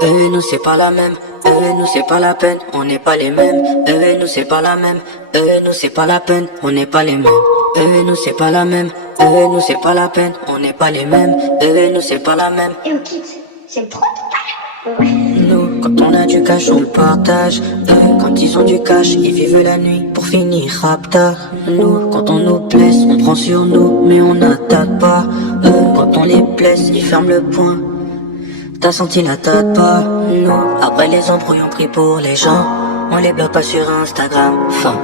Nous c'est pas la même, nous c'est pas la peine, on n'est pas les mêmes. Nous c'est pas la même, nous c'est pas la peine, on n'est pas les mêmes. Nous c'est pas la même, nous c'est pas la peine, on n'est pas les mêmes. Nous c'est pas la même. Et au kit, c'est trop Nous, quand on a du cash, on le partage. Quand ils ont du cash, ils vivent la nuit pour finir rapta. Nous, quand on nous blesse, on prend sur nous, mais on n'attaque pas. Quand on les blesse, ils ferment le poing. T'as senti la tête pas, nous. Après les embrouilles, on prie pour les gens. On les bloque pas sur Instagram. Enfin,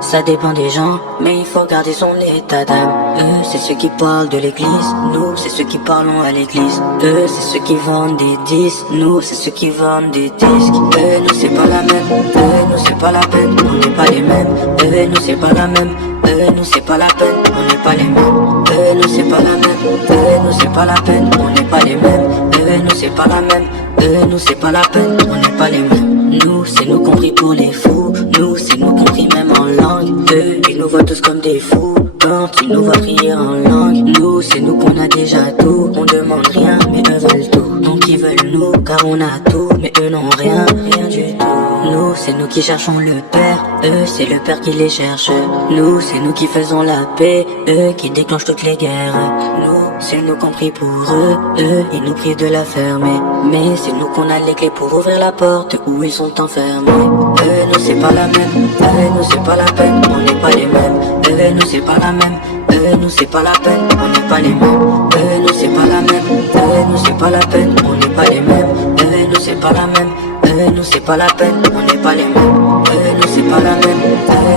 ça dépend des gens, mais il faut garder son état d'âme. C'est ceux qui parlent de l'église. Nous, c'est ceux qui parlons à l'église. C'est ceux qui vendent des disques. Nous, c'est ceux qui vendent des disques. Nous, c'est pas la même. Nous, c'est pas la peine. On n'est pas les mêmes. Nous, c'est pas la même. Nous, c'est pas la peine. On n'est pas les mêmes. Nous, c'est pas la même. Nous, c'est pas la peine. On n'est pas les mêmes. Nous c'est pas la même, nous c'est pas la peine, on n'est pas les mêmes. Nous c'est nous compris pour les fous, nous c'est nous compris même en langue. Ils nous voient tous comme des fous, quand ils nous voient prier en langue. Nous c'est nous qu'on a déjà tout, on demande rien mais eux veulent tout. Donc ils veulent nous car on a tout, mais eux n'ont rien, rien du tout. Nous c'est nous qui cherchons le père, eux c'est le père qui les cherche. Nous c'est nous qui faisons la paix, eux qui déclenchent toutes les guerres. Nous c'est nous compris pour eux, ils nous prient de la fermer. Mais c'est nous qu'on a les clés pour ouvrir la porte où ils sont enfermés. Nous c'est pas la même, nous c'est pas la peine, on n'est pas les mêmes. Nous c'est pas la même, nous c'est pas la peine, on n'est pas les mêmes. Nous c'est pas la même, nous c'est pas la peine, on n'est pas les mêmes. Nous c'est pas la même, nous c'est pas la peine, on n'est pas les mêmes. Nous c'est pas la même,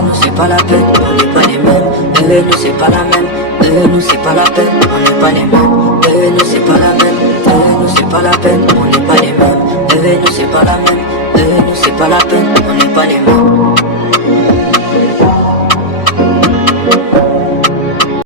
nous c'est pas la peine, on n'est pas les mêmes. Nous c'est pas la même. Nous c'est pas la peine, on n'est pas les mêmes. Nous c'est pas la même, nous c'est pas la peine, on n'est pas les mêmes. Nous c'est pas la même, nous c'est pas la peine, on n'est pas les mêmes.